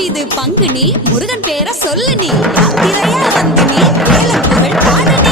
இது பங்குனி முருகன் பேரை சொல்லு நீ யாத்திரையா வந்து நீ வேலம் புகழ் பாடு நீ